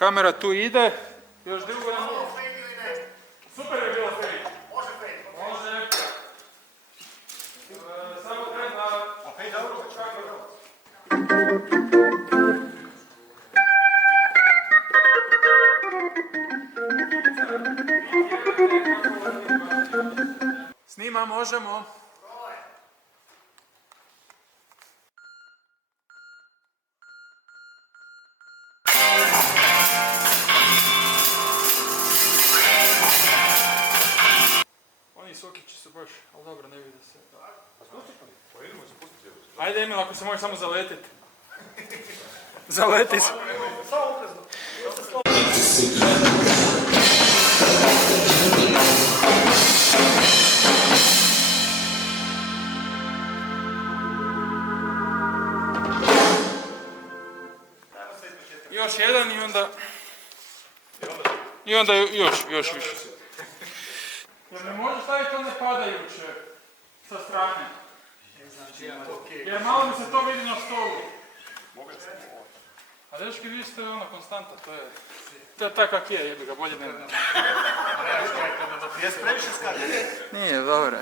Kamera tu ide, još dugo ne mogu. Super je bilo fade. Može fade. Može. Samo treba... A fade dobro? Snima, možemo. Oni sokići su baš, ali dobro, ne vidi se. Ajde Emil, ako se može samo zaletiti. Zaleti se. Još jedan i onda... I onda još više. Jer ne može staviti one padajuće sa strane. Jer malo mi se to vidi na stolu. A dečki, vi ste ono konstanta, to je tak kak je, jebi ga, bolje ne. Jes previše skače. Nije, dobro.